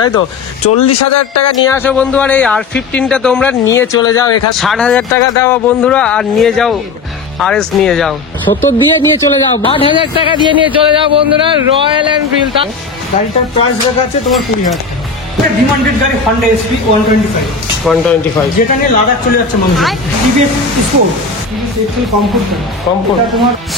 তাই তো 40,000 টাকা নিয়ে আসো বন্ধু, আর এই R15টা তোমরা নিয়ে চলে যাও এখানে। 60,000 টাকা দাও বন্ধুরা, আর নিয়ে যাও RS নিয়ে যাও, 70 দিয়ে নিয়ে চলে যাও, 8,000 টাকা দিয়ে নিয়ে চলে যাও বন্ধুরা রয়্যাল এনফিল্ড। গাড়িটার প্রাইস লেখা আছে তোমার 20,000 টাকা। ডিমান্ডেড গাড়ি হন্ডা SP 125 যেটা নিয়ে লাদাখ চলে যাচ্ছে মানুষ। TVS স্পোর্ট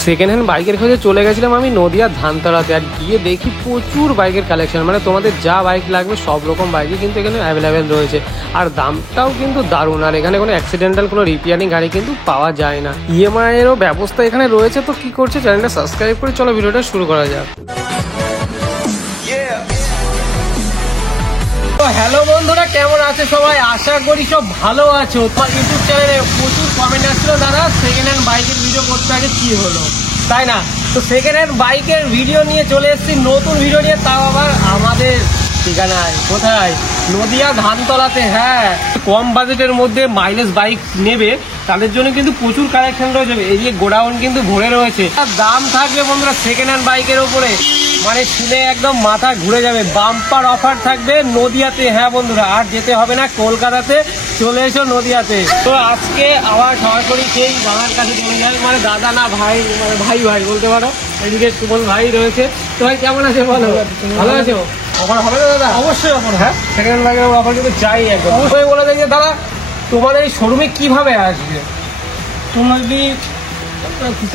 সেকেন্ড হ্যান্ড বাইকের খোঁজে চলে গেছিলাম আমি নদিয়া ধানতলাতে, আর গিয়ে দেখি প্রচুর বাইকের কালেকশন, মানে তোমাদের যা বাইক লাগবে সব রকম বাইকই কিন্তু এখানে অ্যাভেলেবেল রয়েছে, আর দামটাও কিন্তু দারুণ। আর এখানে কোনো অ্যাক্সিডেন্টাল কোনো রিপেয়ারিং গাড়ি কিন্তু পাওয়া যায় না, EMI এরও ব্যবস্থা এখানে রয়েছে। তো কি করছে, চ্যানেলটা সাবস্ক্রাইব করে চলো ভিডিওটা শুরু করা যাক। হ্যালো বন্ধুরা, কেমন আছে সবাই? আশা করি সব ভালো আছো। তোমার ইউটিউব চ্যানেলে প্রচুর কমেন্ট আসছিল, দাদা সেকেন্ড হ্যান্ড বাইকের ভিডিও করতে আগে কি হলো, তাই না? তো সেকেন্ড হ্যান্ড বাইকের ভিডিও নিয়ে চলে এসেছি, নতুন ভিডিও নিয়ে, তাও আবার আমাদের ঠিকানায়। কোথায়? নদিয়া ধানতলাতে। হ্যাঁ, কম বাজেটের মধ্যে মাইলেজ বাইক নেবে তাদের জন্য কিন্তু প্রচুর কালেকশন রয়েছে। এই যে গোডাউন কিন্তু ভরে রয়েছে, দাম থাকবে বন্ধুরা সেকেন্ড হ্যান্ড বাইকের ওপরে, মানে শুনে একদম মাথা ঘুরে যাবে। বাম্পার অফার থাকবে নদিয়াতে। হ্যাঁ বন্ধুরা, আর যেতে হবে না কলকাতাতে, চলে এসো নদিয়াতে। তো আজকে আবার সরাসরি সেই দাদার কাছে চলে যাবে, মানে দাদা না ভাই, মানে ভাই ভাই বলতে পারো। এদিকে সুমন ভাই রয়েছে। তো ভাই কেমন আছে বলো? ভালো আছো? অফার হবে না দাদা? অবশ্যই অফার। হ্যাঁ, সেকেন্ড হ্যান্ড বাইকের অফার কিন্তু চাই একদম। অবশ্যই বলে দেখি দাদা, তোমার এই শোরুমে কিভাবে আসবে? তোমরা যদি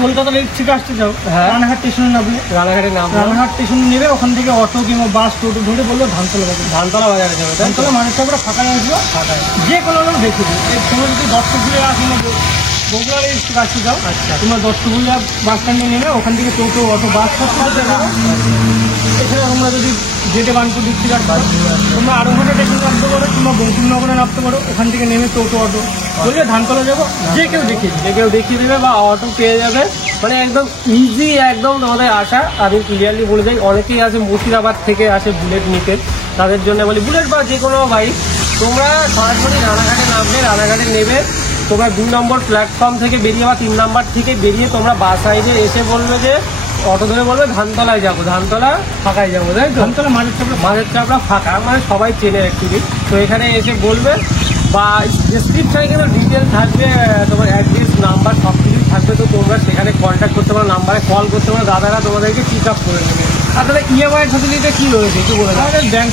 কলকাতা থেকে আসতে চাও, হ্যাঁ, রানাঘাট স্টেশনে নামবে। রানাঘাটে নাম, রানাঘাট স্টেশনে নেবে, ওখান থেকে অটো কিংবা বাস টোটো ধরে বললো ধানতলা বাজার। ধানতলা বাজারে যাবে। ধানতলা মানুষটা আমরা ফাঁকায় আসবো, ফাঁকায় যে কোনো লোক দেখে দেবে। তোমরা যদি দর্শকগুলো আসো, বগুড়ার এই আসতে যাও, আচ্ছা, তোমরা দর্শকগুলো বাস স্ট্যান্ডে নেবে, ওখান থেকে টোটো অটো বাস করতে যাবে। এছাড়া তোমরা যদি যেতে বানপুর দিক থেকে তোমরা আরো ঘন্টা স্টেশনে নামতে পারো, কিংবা বঙ্কিমনগরে নামতে পারো, ওখান থেকে নেমে টোটো অটো বললে ধানতলা যাবো, যে কেউ দেখিয়ে দেবে বা অটো পেয়ে যাবে। মানে একদম ইজি, একদম তোমাদের আসা। আমি ক্লিয়ারলি বলে যাই, অনেকেই আছে মুর্শিদাবাদ থেকে আসে বুলেট নিতে, তাদের জন্য বলি বুলেট বা যে কোনো বাইক, তোমরা সরাসরি রানাঘাটে নামবে, রানাঘাটে নেবে, তোমরা 2 নম্বর প্ল্যাটফর্ম থেকে বেরিয়ে বা 3 নম্বর থেকে বেরিয়ে তোমরা বাস সাইডে এসে বলবে যে অটো ধরে বলবে ধানতলায় যাবো, ধানতলা ফাঁকায় যাবো, তাই তো? ধানতলা মাঝের চাপড়া ফাঁকা, মানে সবাই চেনে অ্যাকচুয়ালি। তো এখানে এসে বলবে, বা ডেসক্রিপশনে কিন্তু ডিটেল থাকবে, তোমার অ্যাড্রেস নাম্বার সব কিছুই থাকবে। তো তোমরা সেখানে কন্ট্যাক্ট করতে পারো, নাম্বারে কল করতে পারো, দাদারা তোমাদেরকে পিক আপ করে নেবে। আর তাহলে EMI ফ্যাসিলিটি কী রয়েছে একটু বলে দাও? আমাদের ব্যাংক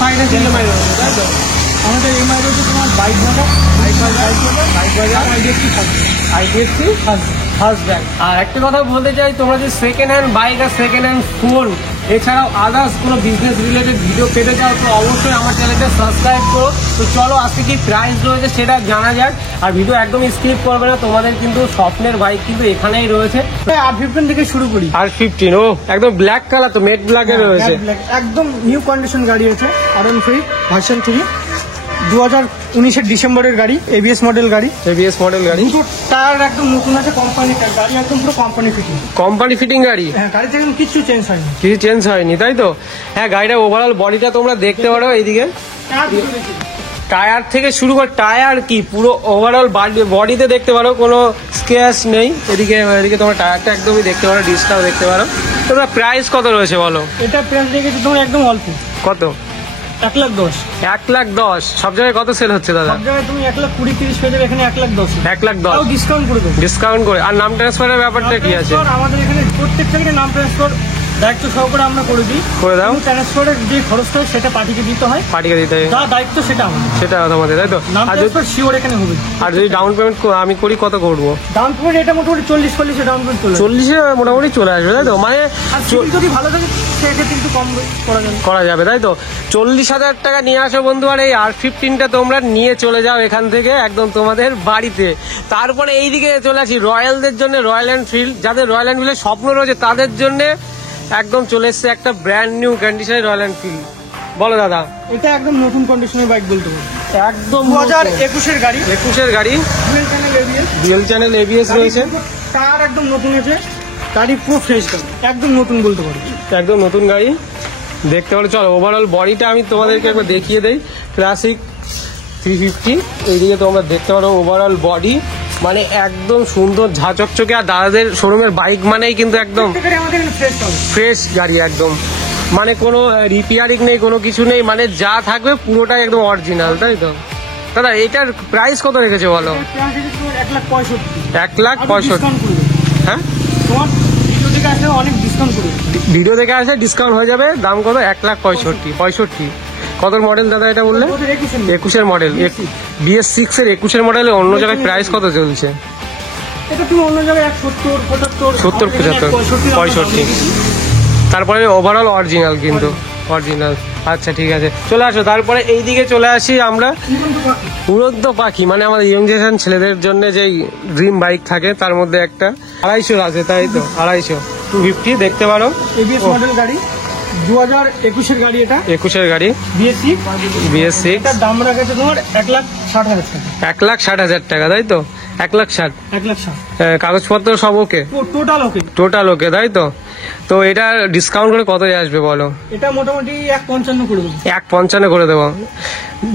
ফাইন্যান্স EMI রয়েছে, তাই তো? আমাদের EMI রয়েছে তোমার বাইক বাজার, IDFC ফার্স্ট ব্যাংক। আর একটা কথা বলতে চাই, তোমরা যে সেকেন্ড হ্যান্ড বাইক আর সেকেন্ড হ্যান্ড ফোন এছাড়াও আদার্স কোনো বিজনেস রিলেটেড ভিডিও পেতে চাও, তো অবশ্যই আমার চ্যানেলটা সাবস্ক্রাইব করো। তো চলো আজকে কি প্রাইস রয়েছে সেটা জানা যাক, আর ভিডিও একদম স্কিপ করবে না, তোমাদের কিন্তু স্বপ্নের বাইক কিন্তু এখানেই রয়েছে। R15 থেকে শুরু করি। R15, ও একদম ব্ল্যাক কালার, তো মেট ব্ল্যাকে রয়েছে, একদম নিউ কন্ডিশন গাড়ি আছে। R13 ভার্সন 3 2019-এর ডিসেম্বরের গাড়ি, ABS মডেল গাড়ি। দুটো টায়ার একদম নতুন আছে, কোম্পানি টায়ার, গাড়ি একদম পুরো কোম্পানি ফিটিং গাড়ি। হ্যাঁ, গাড়িতে একদম কিছু চেঞ্জ হয়নি, তাই তো? হ্যাঁ, গাড়িটা ওভারঅল বডিটা তোমরা দেখতে পারো, এইদিকে টায়ার থেকে শুরু করে টায়ার কি পুরো ওভারঅল বডিতে দেখতে পারো, কোনো স্ক্র্যাচ নেই। এদিকে তোমার টায়ারটা একদমই দেখতে পারো, ডিসটাও দেখতে পারো। তোমরা প্রাইস কত রয়েছে বলো? এটা প্রাইস দেখেছি তোমার একদম অল্প। কত? 1,10,000। 1,10,000 সব জায়গায় কত সেল হচ্ছে দাদা? সব জায়গায় তুমি 1,20,30 পেয়ে যাবে, এখানে 1,10,000। 1,10,000 ডিসকাউন্ট করে দেবো। ডিসকাউন্ট করে। আর নাম ট্রান্সফারের ব্যাপারটা কি আছে? আমাদের এখানে প্রত্যেক থেকে নাম ট্রান্সফার দায়িত্ব সহকারে আমরা করে দিই। করে দাও। ট্রান্সফারের যে খরচটা হয় সেটা পার্টিকে দিতে হয়, যা দায়িত্ব সেটা আমাদের, সেটা তোমাদের, তাই তো? নাম ট্রান্সফার শিওর এখানে হবে। আর যদি ডাউন পেমেন্ট আমি করি কত করবো? ডাউন পেমেন্ট এটা মোটামুটি 40-40 ডাউন পেমেন্ট চলে 40-এ মোটামুটি চলে আসবে, তাই তো? মানে যদি ভালো থাকে সেক্ষেত্রে কিন্তু কম করা যাবে, তাই তো? 40,000 টাকা নিয়ে আসো বন্ধু, আর এই R15টা তোমরা নিয়ে চলে যাও এখান থেকে একদম তোমাদের বাড়িতে। তারপরে এইদিকে চলে আসি রয়্যালদের জন্য, রয়্যাল এনফিল্ড। যাদের রয়্যাল এনফিল্ডের স্বপ্ন রয়েছে তাদের জন্য একদম চলে এসছে একটা ব্র্যান্ড নিউ কন্ডিশনের রয়্যাল এনফিল্ড। বলো দাদা, এটা একদম নতুন কন্ডিশনের বাইক বলতে পারো, একদম 2021-এর গাড়ি। 21-এর গাড়ি, ডুয়াল চ্যানেল ABS রয়েছে, টায়ার একদম নতুন আছে, গাড়ি পুরো ফ্রেশ গাড়ি, একদম নতুন বলতে পারো, একদম নতুন গাড়ি দেখতে পারো। চলো ওভারঅল বডিটা আমি তোমাদেরকে একবার দেখিয়ে দেই। ক্লাসিক 350, এইদিকে তোমরা দেখতে পারো ওভারঅল বডি, মানে একদম সুন্দর ঝাঁচকচকে। আর দাদাদের শোরুমের বাইক মানেই কিন্তু একদম ফ্রেশ গাড়ি একদম। মানে কোনো রিপেয়ারিং নেই, কোনো কিছু নেই, মানে যা থাকবে পুরোটাই একদম অরিজিনাল, তাই তো? দাদা এটার প্রাইস কত রেখেছে বলো? 1,65,000। হ্যাঁ, তোমার ভিডিও দেখে আসলে অনেক ডিসকাউন্ট করে দেবো। ভিডিও দেখে আসলে ডিসকাউন্ট হয়ে যাবে। দাম কত? 1,65,000। কত মডেল দাদা এটা বললে? 21-এর মডেল, BS6 এর 21-এর মডেলে অন্য জায়গায় প্রাইস কত চলছে? এটা তুমি অন্য জায়গায় 70-75 তারপরে ওভারঅল অরিজিনাল, কিন্তু অরিজিনাল। আচ্ছা ঠিক আছে, চলে আসো। তারপরে এইদিকে চলে আসি আমরা। উড়ন্ত পাখি মানে আমাদের ইয়ং জেনারেশন ছেলেদের জন্য যে ড্রিম বাইক থাকে তার মধ্যে একটা 250 আছে, তাই তো? 250 250 দেখতে পারো। এবিএস মডেল গাড়ি, 2021-এর গাড়ি, এটা 21-এর গাড়ি, BS6। এটার দাম রাখা আছে তোমার 1,60,000 টাকা। 1,60,000 টাকা, তাই তো? 1,60,000। 1,60,000 কাগজপত্র সব ওকে? টোটাল ওকে। তাই তো? তো এটা ডিসকাউন্ট করে কত আসবে বলো? এটা মোটামুটি 1,55 করে দেবো। 1,55 করে দেবো।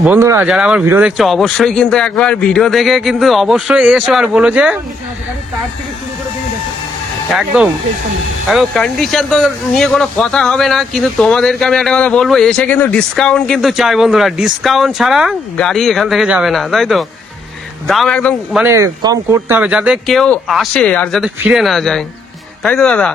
বন্ধুরা যারা আমার ভিডিও দেখছো অবশ্যই কিন্তু একবার ভিডিও দেখে কিন্তু অবশ্যই এসো আর বলো যে একদম কন্ডিশন তো নিয়ে কোনো কথা হবে না, কিন্তু তোমাদেরকে আমি একটা কথা বলবো, এসে কিন্তু ডিসকাউন্ট কিন্তু চাই বন্ধুরা। ডিসকাউন্ট ছাড়া গাড়ি এখান থেকে যাবে না, তাই তো? দাম একদম মানে কম করতে হবে যাতে কেউ আসে আর যাতে ফিরে না যায়, তাই তো দাদা?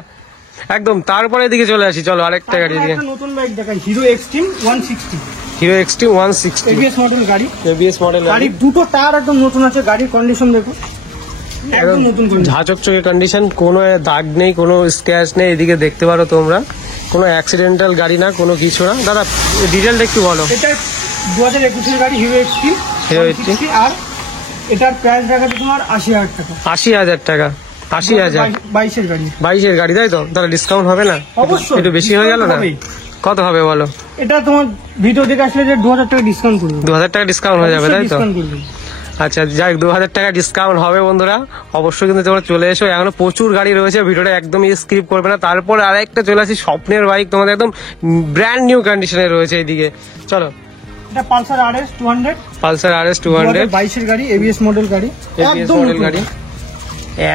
একদম। তারপরে এদিকে চলে আসি, চলো আরেকটা গাড়ি দিয়ে। নতুন বাইক দেখাই, Hero extreme 160। Hero extreme 160 ABS model গাড়ি। এবিএস মডেল গাড়ি, দুটো টায়ার একদম নতুন আছে। গাড়ির কন্ডিশন দেখো, একদম নতুন কন্ডিশন, ঝাঁচকচকে কন্ডিশন, কোনো দাগ নেই, কোনো স্ক্র্যাচ নেই। এদিকে দেখতে পারো তোমরা, কোনো অ্যাক্সিডেন্টাল গাড়ি না, কোনো কিছু না। দাদা ডিটেলটা একটু বলো। এটা 2021-এর গাড়ি, হিরো এক্সট্রিম। আর এটার প্রাইস রাখা আছে তোমার 80,000 টাকা। 80,000 টাকা। 80,000 22-এর গাড়ি। 22-এর গাড়ি, তাই তো? তাহলে ডিসকাউন্ট হবে না? অবশ্যই একটু বেশি হয়ে গেল না? কত হবে বলো? এটা তোমার ভিডিও দেখে আসলে যে 2,000 টাকা ডিসকাউন্ট করবে। 2,000 টাকা ডিসকাউন্ট হয়ে যাবে, তাই তো? ডিসকাউন্ট করবে। আচ্ছা যাই, 2,000 টাকা ডিসকাউন্ট হবে বন্ধুরা। অবশ্যই কিন্তু তোমরা চলে এসো, এখনো প্রচুর গাড়ি রয়েছে, ভিডিওটা একদমই স্কিপ করবে না। তারপর আরেকটা চলে আসি, স্বপ্নের বাইক তোমাদের একদম ব্র্যান্ড নিউ কন্ডিশনে রয়েছে এইদিকে, চলো। এটা পালসার RS 200। পালসার RS 200 22-এর গাড়ি, এবিএস মডেল গাড়ি। একদম মডেল গাড়ি,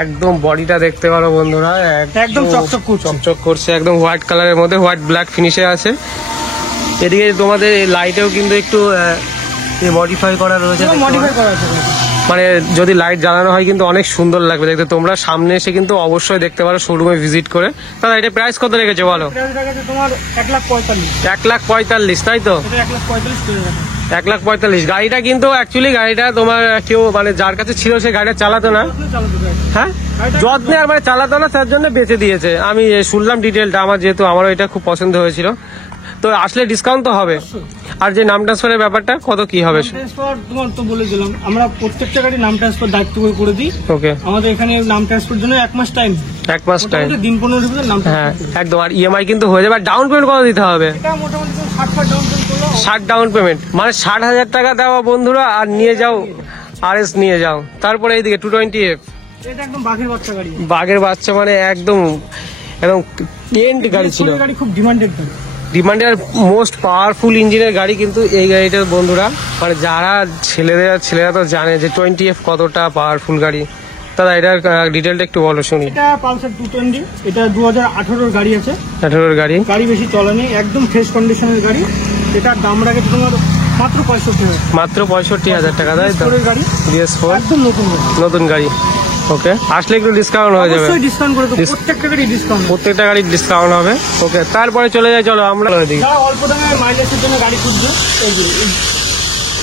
একদম বডিটা দেখতে পারো বন্ধুরা, একদম চকচক করছে, একদম হোয়াইট কালারের মধ্যে হোয়াইট ব্ল্যাক ফিনিশে আছে। এদিকে তোমাদের লাইটেও কিন্তু একটু মডিফাই করা রয়েছে, মানে যদি লাইট জ্বালানো হয় কিন্তু অনেক সুন্দর লাগবে দেখতে। তোমরা সামনে এসে কিন্তু অবশ্যই দেখতে পারো শোরুমে ভিজিট করে। দাদা এটা প্রাইস কত রেখেছে বলো? তোমার 1,45,000। 1,45,000, তাই তো? 1,45,000 গাড়িটা কিন্তু অ্যাকচুয়ালি গাড়িটা তোমার কেউ মানে যার কাছে ছিল সে গাড়িটা চালাতো না, হ্যাঁ, যত্নে আর মানে চালাতো না, তার জন্য বেঁচে দিয়েছে। আমি শুনলাম ডিটেলটা, আমার যেহেতু আমারও এটা খুব পছন্দ হয়েছিল। তো আসলে ডিসকাউন্ট তো হবে। আর যে নাম ট্রান্সফারের ব্যাপারটা কত কি হবে? তোমার তো বলে দিলাম, আমরা প্রত্যেকটা গাড়ি নাম ট্রান্সফার দায়িত্ব করে দিই। ওকে, আমাদের এখানে নাম ট্রান্সফার জন্য 1 মাস টাইম। 1 মাস টাইম, দিন 15 নাম। হ্যাঁ একদম। আর ইএমআই কিন্তু হয়ে যাবে। ডাউন পেমেন্ট কত দিতে হবে? এটা মোটামুটি 60 ডাউন পেমেন্ট করলে 60 ডাউন পেমেন্ট, মানে 60,000 টাকা দেওয়া বন্ধুরা, আর নিয়ে যাও RS নিয়ে যাও। তারপরে এইদিকে 220F, এটা একদম বাঘের বাচ্চা গাড়ি। বাঘের বাচ্চা মানে একদম টেন্ট গাড়ি ছিল, গাড়ি খুব ডিমান্ডেড গাড়ি, ডিমান্ডেড মোস্ট পাওয়ারফুল ইঞ্জিনের গাড়ি কিন্তু এই গাড়িটার বন্ধুরা। মানে যারা ছেলেরা তো জানে যে 20F কতটা পাওয়ারফুল গাড়ি। দাদা এটার ডিটেলটা একটু বলো শুনি। এটা পালসার 220, এটা 2018-এর গাড়ি আছে। 18-এর গাড়ি, গাড়ি বেশি চলেনি, একদম ফ্রেশ কন্ডিশনের গাড়ি। এটার দাম রাখে তোমার মাত্র 65,000। মাত্র 65,000 টাকা, তাই তো? গাড়ি BS4 একদম নতুন গাড়ি। ওকে, আসলে একটু ডিসকাউন্ট হয়ে যাবে। অবশ্যই ডিসকাউন্ট করে দেব, প্রত্যেকটা গাড়ি ডিসকাউন্ট হবে। ওকে, তারপরে চলে যাই, চলো আমরা দিই। যারা অল্প দামে মাইলেজের জন্য গাড়ি খুঁজছে, এই যে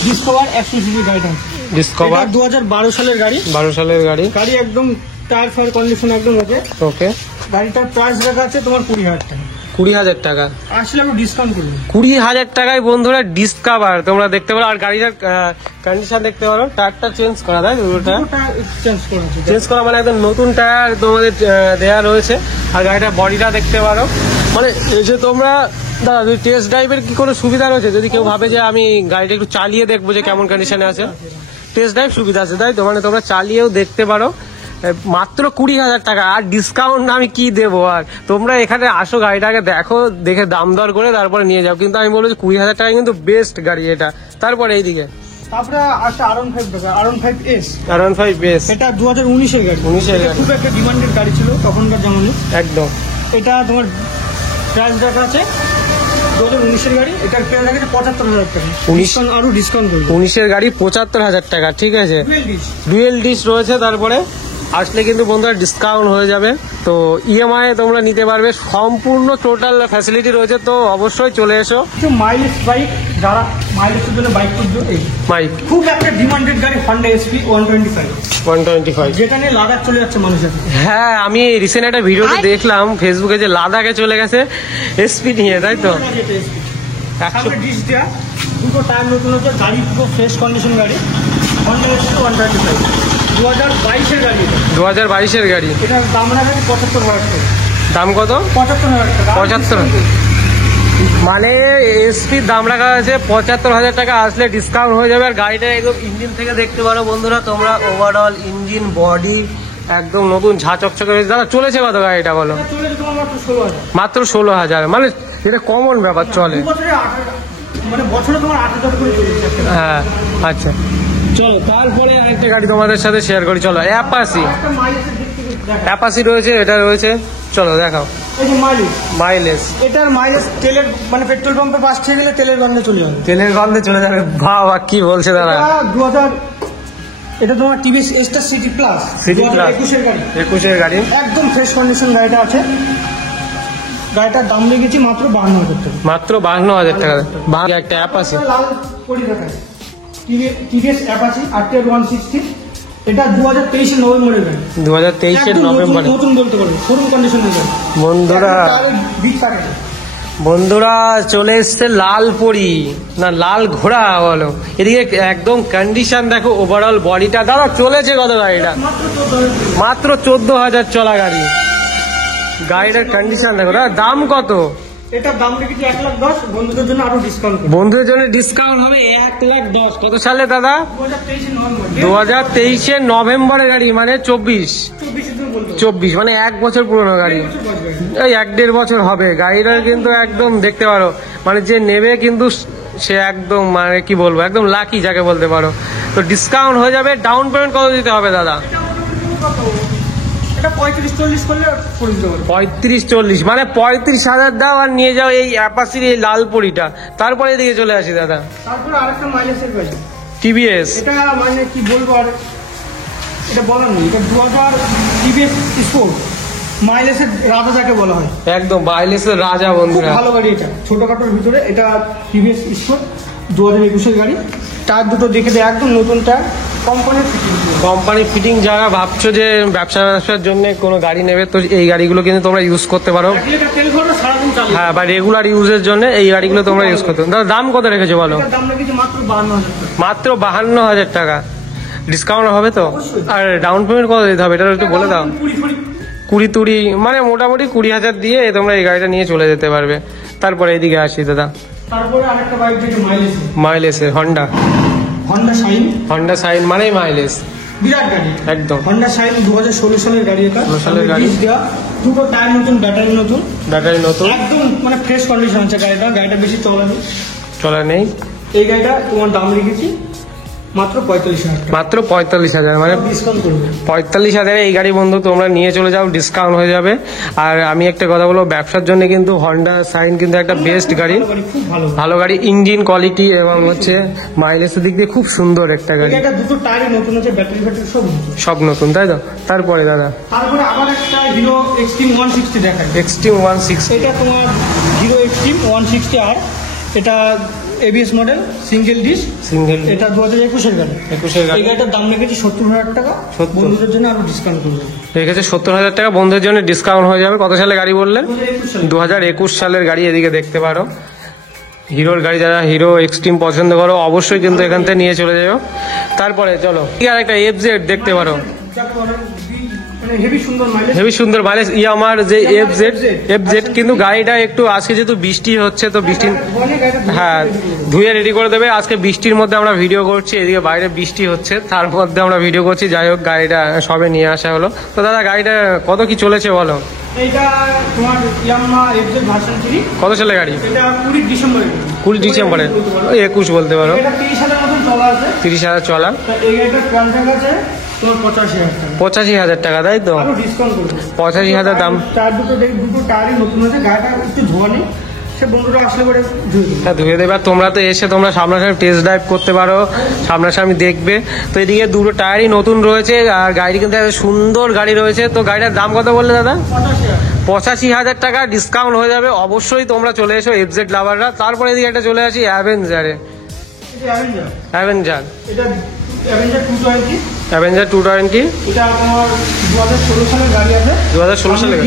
ডিসকভার 100 সিসি গাড়িটা। ডিসকভার 2012 সালের গাড়ি। 12 সালের গাড়ি, গাড়ি একদম টায়ার ফায়ার কন্ডিশন একদম ওকে। ওকে, গাড়িটার প্রাইস রাখা আছে তোমার 20,000 টাকা। 20,000 টাকা আসলে আমি ডিসকাউন্ট করব। 20,000 টাকায় বন্ধুরা ডিসকভার তোমরা দেখতে পারো। আর গাড়িটার কন্ডিশন দেখতে পারো, টায়ারটা চেঞ্জ করা, তাই দুটোটা চেঞ্জ করা, মানে একদম নতুন টায়ার তোমাদের দেয়া রয়েছে। আর গাড়িটার বডিটা দেখতে পারো, মানে এই যে তোমরা দাদা টেস্ট ড্রাইভের কি কোনো সুবিধা রয়েছে? যদি কেউ ভাবে যে আমি গাড়িটা একটু চালিয়ে দেখবো যে কেমন কন্ডিশনে আছে, টেস্ট ড্রাইভ সুবিধা আছে, তাই তো? মানে তোমরা চালিয়েও দেখতে পারো। মাত্র 20,000 টাকা, আর ডিসকাউন্ট আমি কি দেবো? আর তোমরা এখানে আসো, গাড়িটাকে দেখো, দেখে দাম দর করে তারপরে নিয়ে যাও। কিন্তু আমি বলবো যে 20,000 টাকা কিন্তু বেস্ট গাড়ি এটা। তারপরে এইদিকে তারপরে আসছে R15S। R15S এটা 2019-এর গাড়ি। 19-এর গাড়ি, খুব একটা ডিমান্ডেড গাড়ি ছিল তখনকার জামানে। একদম। এটা তোমার প্রাইস রাখা আছে 2019-এর গাড়ি, এটার প্রাইস আছে 75,000 টাকা। 19 আরো ডিসকাউন্ট করবে। 19-এর গাড়ি 75,000 টাকা, ঠিক আছে। ডুয়েল ডিশ রয়েছে, তারপরে আসলে কিন্তু বন্ধুরা ডিসকাউন্ট হয়ে যাবে। তো ইএমআই তোমরা নিতে পারবে, সম্পূর্ণ টোটাল ফ্যাসিলিটি রয়েছে, তো অবশ্যই চলে এসো। কিছু মাইলেজ বাইক, যারা মাইলেজের জন্য বাইক খুঁজছো, এই বাইক খুব একটা ডিমান্ডেড গাড়ি হন্ডা এসপি 125, যেটা নিয়ে লাদাখ চলে যাচ্ছে মানুষের। হ্যাঁ, আমি রিসেন্ট একটা ভিডিওতে দেখলাম ফেসবুকে যে লাদাখে চলে গেছে এসপি নিয়ে, তাই তো? সামনে ডিশ দেওয়া, দুটো টায়ার নতুন হচ্ছে, গাড়ি পুরো ফ্রেশ কন্ডিশন গাড়ি। হন্ডা এসপি 125 2022-এর গাড়ি। 2022-এর গাড়ি। এটার দাম রাখা 75,000 টাকা। দাম কত? 75,000 টাকা। 75, মানে এসপির দাম রাখা আছে 75,000 টাকা। আসলে ডিসকাউন্ট হয়ে যাবে। আর গাড়িটা একদম ইঞ্জিন থেকে দেখতে পারো বন্ধুরা তোমরা, ওভারঅল ইঞ্জিন বডি একদম নতুন ঝা চকচকে হয়েছে। দাদা চলেছে কত গাড়িটা বলো? চলে তোমার মাত্র 16,000। মাত্র 16,000, মানে এটা কমন ব্যাপার চলে। মানে বছরে তোমার 8,000 করে চলে যাচ্ছে। হ্যাঁ, আচ্ছা চলো তারপরে আরেকটা গাড়ি তোমাদের সাথে শেয়ার করি। চলো, অ্যাপাসি। একটা মাইলেজের দিক থেকে দেখা, অ্যাপাসি রয়েছে, এটা রয়েছে, চলো দেখাও। এই যে মাইলেজ, মাইলেজ, এটার মাইলেজ তেলের মানে পেট্রোল পাম্পে পাস খেয়ে গেলে তেলের গন্ধে চলে যাবে। তেলের গন্ধে চলে যাবে, বাবা কি বলছে দাদা। এটা তোমার TVS Star City Plus, City Plus 21-এর গাড়ি। 21-এর গাড়ি, একদম ফ্রেশ কন্ডিশন গাড়িটা আছে। গাড়িটার দাম লেগেছে মাত্র 52,000 টাকা। মাত্র 52,000 টাকা। একটা অ্যাপাসি, লাল পরি দেখায়, টিভিএস অ্যাপাচি RTR 160। এটা 2023-এর নভেম্বরের গাড়ি। 2023-এর একদম নভেম্বরে। নতুন বলতে পারবো, শোরুম কন্ডিশনের গাড়ি। বন্ধুরা, বিগ প্যাকেট। বন্ধুরা চলে এসছে লাল পরি, না লাল ঘোড়া বলো। এদিকে একদম কন্ডিশন দেখো, ওভারঅল বডিটা। দাদা চলেছে কত গাড়িটা? মাত্র 14,000 চলা গাড়ি। গাড়িটার কন্ডিশন দেখো। দাদা দাম কত? এটার দাম রেখেছি 1,10,000। বন্ধুদের জন্য আরো ডিসকাউন্ট করবো। বন্ধুদের জন্য ডিসকাউন্ট হবে 1,10,000। কত সালে দাদা? 2023-এর নভেম্বর। 2023-এর নভেম্বরের গাড়ি, মানে 24, মানে 1 বছর পুরনো গাড়ি। এই 1-1.5 বছর হবে গাড়িটার। কিন্তু একদম দেখতে পারো, মানে যে নেবে কিন্তু সে একদম, মানে কি বলবো, একদম লাকি যাকে বলতে পারো। তো ডিসকাউন্ট হয়ে যাবে। ডাউন পেমেন্ট কত দিতে হবে দাদা? এটা 35-40 করলে করে দিতে পারবো। 35-40, মানে 35,000 দাও আর নিয়ে যাও এই অ্যাপাসির এই লাল পরিটা। তারপরে এদিকে চলে আসি দাদা, তারপরে আরেকটা মাইলেজের গাড়ি, টিভিএস। এটা মানে কি বলবো আর, এটা বলার নেই। এটা 2000 টিভিএস স্পোর্ট, মাইলেজের রাজা যাকে বলা হয়। একদম মাইলেজের রাজা খুব বন্ধুরা। ভালো গাড়ি এটা, ছোটখাটোর ভিতরে। এটা টিভিএস স্পোর্ট 2021-এর গাড়ি। টায়ার দুটো দেখে দেয় একদম নতুন টায়ার, কোম্পানির ফিটিং। Company fitting. যারা ভাবছো যে ব্যবসার জন্য কোনো গাড়ি নেবে, তো এই গাড়িগুলো কিন্তু তোমরা ইউজ করতে পারো। 1 লিটার তেল ভরলে সারাদিন চালাবে। হ্যাঁ, বা রেগুলার ইউজের জন্য এই গাড়িগুলো তোমরা ইউজ করতে পারো। দাদা দাম কত রেখেছো বলো? এটার দাম রেখেছি মাত্র 52,000 টাকা। মাত্র 52,000 টাকা। ডিসকাউন্ট হবে তো? আর ডাউন পেমেন্ট কত দিতে হবে এটা একটু বলে দাও। 20, মানে মোটামুটি 20,000 দিয়ে তোমরা এই গাড়িটা নিয়ে চলে যেতে পারবে। তারপরে এইদিকে আসি দাদা, তারপরে আরেকটা বাইক যেটা মাইলেজের হন্ডা সাইন, মানে মাইলেজ বিরাট গাড়ি একদম। হন্ডা সাইন 2016 সালের গাড়ি। এটা 16 সালের গাড়ি। দুটো টায়ার নতুন, ব্যাটারি নতুন, একদম মানে ফ্রেশ কন্ডিশন আছে গাড়িটা বেশি চলা নেই। এই গাড়িটা তোমার দাম রেখেছি মাত্র 45,000 টাকা। মাত্র 45,000, মানে ডিসকাউন্ট করবে। 45,000 এই গাড়ি বন্ধু তোমরা নিয়ে চলে যাও, ডিসকাউন্ট হয়ে যাবে। আর আমি একটা কথা বলবো, ব্যবসার জন্য কিন্তু হন্ডা সাইন কিন্তু একটা বেস্ট গাড়ি, খুব ভালো গাড়ি। ইঞ্জিন কোয়ালিটি এবং হচ্ছে মাইলেজের দিক দিয়ে খুব সুন্দর একটা গাড়ি। এটা দুটো টায়ারই নতুন আছে, ব্যাটারি সব নতুন, তাই তো? তারপরে দাদা, তারপরে আবার একটা হিরো এক্সট্রিম 160 দেখায়। এক্সট্রিম 160, এটা তোমার হিরো এক্সট্রিম 160 আর এটা এবিএস মডেল, সিঙ্গেল ডিশ। এটা 2021-এর গাড়ি। এই গাড়িটার দাম রেখেছি 70,000 টাকা। বন্ধুদের জন্য আরো ডিসকাউন্ট করবে। রেখেছে 70,000 টাকা, বন্ধুদের জন্য ডিসকাউন্ট হয়ে যাবে। কত সালে গাড়ি বললেন? 2021 সালের গাড়ি। এদিকে দেখতে পারো হিরোর গাড়ি। যারা হিরো এক্সট্রিম পছন্দ করো অবশ্যই কিন্তু এখান থেকে নিয়ে চলে যাও। তারপরে চলো আর একটা এফজেড দেখতে পারো, হেভি সুন্দর মাইলেজ। ইয়ামার যে এফজেড কিন্তু গাড়িটা একটু, আজকে যেহেতু বৃষ্টি হচ্ছে তো বৃষ্টি, হ্যাঁ ধুয়ে রেডি করে দেবে। আজকে বৃষ্টির মধ্যে আমরা ভিডিও করছি, এদিকে বাইরে বৃষ্টি হচ্ছে, তার মধ্যে আমরা ভিডিও করছি। যাই হোক, গাড়িটা সবে নিয়ে আসা হলো। তো দাদা গাড়িটা কত কি চলেছে বলো? এইটা তোমার ইয়ামাহা এফজেড ভার্সন 3। কত সালে গাড়ি? এটা 20 ডিসেম্বরে। 20 ডিসেম্বরে, 21 বলতে পারো। এটা 30,000 মতন চলা আছে। 30,000 চলা। এই গাড়িটার কন্ট্রাক্ট আছে তোমার 85,000 টাকা। 85,000 টাকা, তাই তো? আরো ডিসকাউন্ট করবে। 85,000 দাম। দুটো টায়ারই নতুন আছে, গাড়িটা একটু ধোয়া নেই। সে বন্ধুরা আসলে পরে ধুয়ে দেবো। তা ধুয়ে দেবে। আর তোমরা তো এসে তোমরা সামনাসামনি টেস্ট ড্রাইভ করতে পারো, সামনাসামনি দেখবে। তো এদিকে দুটো টায়ারই নতুন রয়েছে আর গাড়ি কিন্তু একটা সুন্দর গাড়ি রয়েছে। তো গাড়িটার দাম কত বললে দাদা? 85,000 টাকা ডিসকাউন্ট হয়ে যাবে। অবশ্যই তোমরা চলে এসো এফজেড লাভাররা। তারপরে এদিকে একটা চলে আসি অ্যাভেঞ্জারে। অ্যাভেঞ্জার এটা অ্যাভেঞ্জার 220। অ্যাভেঞ্জার 220 এটা তোমার 2016 সালের গাড়ি আছে। 2016 সালে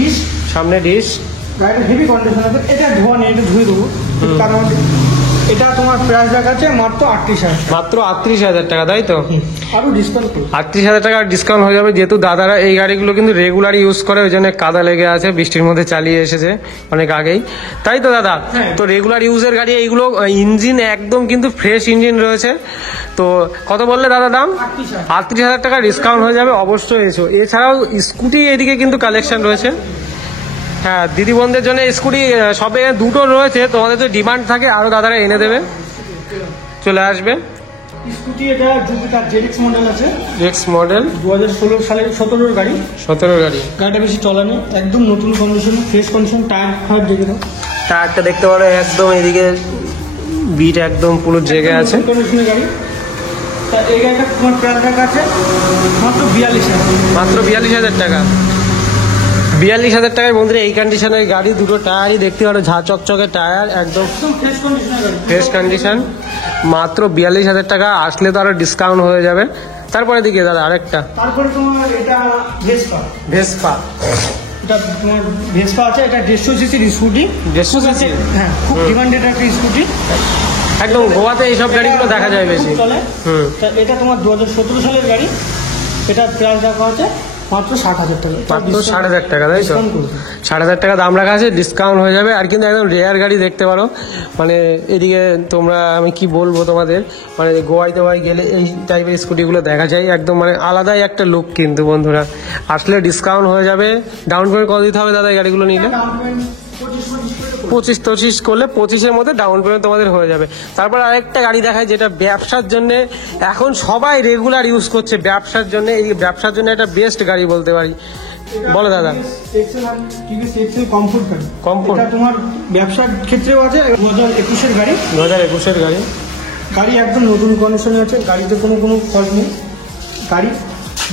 সামনে ডিশ। গাড়িটা হেভি কন্ডিশন আছে। এটা ধোয়া নেই, এটা ধুয়ে দেবো। কারণ এটা তোমার প্রাইস রাখা আছে মাত্র 38,000। মাত্র 38,000 টাকা, তাই তো? আরো ডিসকাউন্ট করবো। 38,000 টাকা ডিসকাউন্ট হয়ে যাবে। যেহেতু দাদারা এই গাড়িগুলো কিন্তু রেগুলার ইউজ করে, ওই জন্য কাদা লেগে আছে, বৃষ্টির মধ্যে চালিয়ে এসেছে অনেক আগেই, তাই তো দাদা? হ্যাঁ। তো রেগুলার ইউজের গাড়ি এইগুলো, ইঞ্জিন একদম কিন্তু ফ্রেশ ইঞ্জিন রয়েছে। তো কত বললে দাদা দাম? 38,000 টাকা ডিসকাউন্ট হয়ে যাবে। অবশ্যই এসো। এছাড়াও স্কুটি এদিকে কিন্তু কালেকশন রয়েছে। হ্যাঁ, দিদি বোনদের জন্য স্কুটি সবে দুটো রয়েছে। তোমাদের তো ডিমান্ড থাকে, আরো দাদারা এনে দেবে, চলে আসবে। স্কুটি এটা জুপিটার জেডএক্স মডেল আছে। এক্স মডেল 2016 সালের 17 গাড়ি। 17 গাড়ি। গাড়িটা বেশি চলেনি, একদম নতুন condition, fresh condition. Tyre fire দেখে দাও। টায়ারটা দেখতে পারো একদম এদিকে বিট একদম পুরো জেগে আছে। কন্ডিশনের গাড়ি। তা এই গাড়িটা তোমার প্রাইস রাখা আছে মাত্র 42,000। মাত্র 42,000 টাকা। 42,000 টাকায় বন্ধুরা এই কন্ডিশনের গাড়ি, দুটো টায়ারই দেখতে পারো ঝা চকচকে টায়ার, একদম ফ্রেশ কন্ডিশনের গাড়ি। Fresh condition. মাত্র 42,000 টাকা। আসলে তো আরো ডিসকাউন্ট হয়ে যাবে। তারপরে দিকে দাদা আরেকটা তারপরে তোমার এটা ভেসপা। ভেসপা। এটা তোমার ভেসপা আছে। এটা 150 সিসির স্কুটি। 150 সিসি। হ্যাঁ, খুব ডিমান্ডেড একটা স্কুটি। একদম গোয়াতে এইসব গাড়িগুলো দেখা যায় বেশি। চলে। তা এটা তোমার 2017 সালের গাড়ি। এটা প্রাইস রাখা আছে মাত্র 60,000 টাকা। মাত্র 60,000 টাকা, তাই তো? ডিসকাউন্ট করবো। 60,000 টাকা দাম রাখা আছে, ডিসকাউন্ট হয়ে যাবে। আর কিন্তু একদম রেয়ার গাড়ি দেখতে পারো। মানে এদিকে তোমরা, আমি কি বলবো তোমাদের, মানে গোয়ায় টোয়ায় গেলে এই টাইপের স্কুটিগুলো দেখা যায়, একদম মানে আলাদাই একটা লুক। কিন্তু বন্ধুরা আসলে ডিসকাউন্ট হয়ে যাবে। ডাউন পেমেন্ট কত দিতে হবে দাদা এই গাড়িগুলো নিলে? 25 করলে 25-এর মধ্যে ডাউন পেমেন্ট তোমাদের হয়ে যাবে। তারপর আরেকটা গাড়ি দেখায় যেটা ব্যবসার জন্য এখন সবাই রেগুলার ইউজ করছে। ব্যবসার জন্য, এই ব্যবসার জন্য একটা বেস্ট গাড়ি বলতে পারি। বলো দাদা। এক্সেল কমফোর্ট গাড়ি। কমফোর্ট। এটা তোমার ব্যবসার ক্ষেত্রেও আছে। 2021-এর গাড়ি। 2021-এর গাড়ি। গাড়ি একদম নতুন কন্ডিশনে আছে। গাড়িতে কোনো ফল্ট নেই। গাড়ি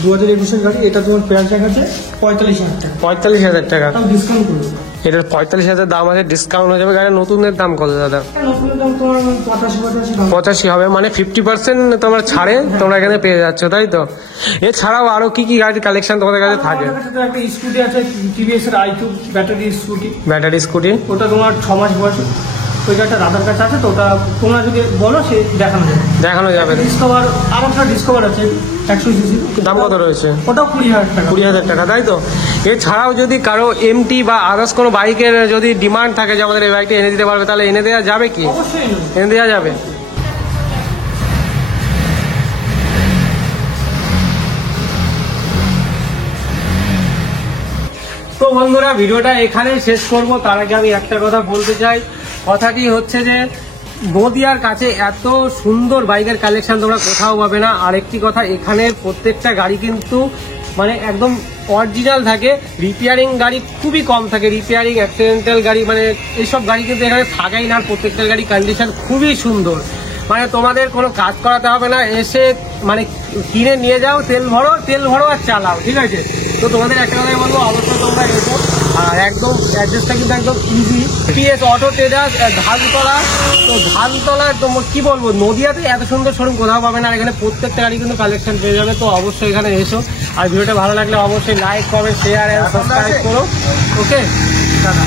2021-এর গাড়ি। এটা তোমার প্রাইস রাখা আছে 45,000 টাকা। 45,000 টাকা। ডিসকাউন্ট করবো। এটার 45,000 দাম আছে, ডিসকাউন্ট হয়ে যাবে। গাড়ির নতুনের দাম কত দাদা? নতুন দাম তোমার 85 দাম। 85 হবে, মানে 50% তোমার ছাড়ে তোমরা এখানে পেয়ে যাচ্ছ, তাই তো? এছাড়াও আরো কি কি গাড়ির কালেকশন তোমাদের কাছে থাকে? আমাদের কাছে তো একটা স্কুটি আছে, টিভিএস এর i2 battery scooty. Battery scooty. ওটা তোমার 6 মাস বয়স। ওই গাড়িটা দাদার কাছে আছে। তো ওটা তোমরা যদি বলো সে দেখানো যাবে। দেখানো যাবে। ডিসকভার, আর একটা ডিসকভার আছে 100 সিসি। দাম কত রয়েছে? ওটাও 20,000 টাকা। 20,000 টাকা, তাই তো? এছাড়াও যদি কারো এমটি বা আদার্স কোনো বাইকের যদি ডিমান্ড থাকে যে আমাদের এই বাইকটা এনে দিতে পারবে, তাহলে এনে দেওয়া যাবে কি? অবশ্যই নেব। এনে দেওয়া যাবে। তো বন্ধুরা ভিডিওটা এখানেই শেষ করব। তার আগে আমি একটা কথা বলতে চাই। কথাটি হচ্ছে যে নদিয়ার কাছে এত সুন্দর বাইকের কালেকশন তোমরা কোথাও পাবে না। আরেকটি কথা, এখানে প্রত্যেকটা গাড়ি কিন্তু মানে একদম অরিজিনাল থাকে। রিপেয়ারিং গাড়ি খুবই কম থাকে। রিপেয়ারিং, অ্যাক্সিডেন্টাল গাড়ি মানে এইসব গাড়ি কিন্তু এখানে থাকেই না। প্রত্যেকটা গাড়ি কন্ডিশন খুবই সুন্দর। মানে তোমাদের কোনো কাজ করাতে হবে না। এসে মানে কিনে নিয়ে যাও, তেল ভরো আর চালাও, ঠিক আছে? তো তোমাদের একটা কথাই বলবো, অবশ্যই তোমরা এসো। আর একদম অ্যাড্রেসটা কিন্তু একদম easy. PS auto traders, Dhantala. তো ধানতলা তো কি বলবো, নদিয়াতে এত সুন্দর শোরুম কোথাও পাবে না। আর এখানে প্রত্যেকটা গাড়ি কিন্তু কালেকশন পেয়ে যাবে। তো অবশ্যই এখানে এসো। আর ভিডিওটা ভালো লাগলে অবশ্যই like, comment, share and subscribe করো। Okay, tata.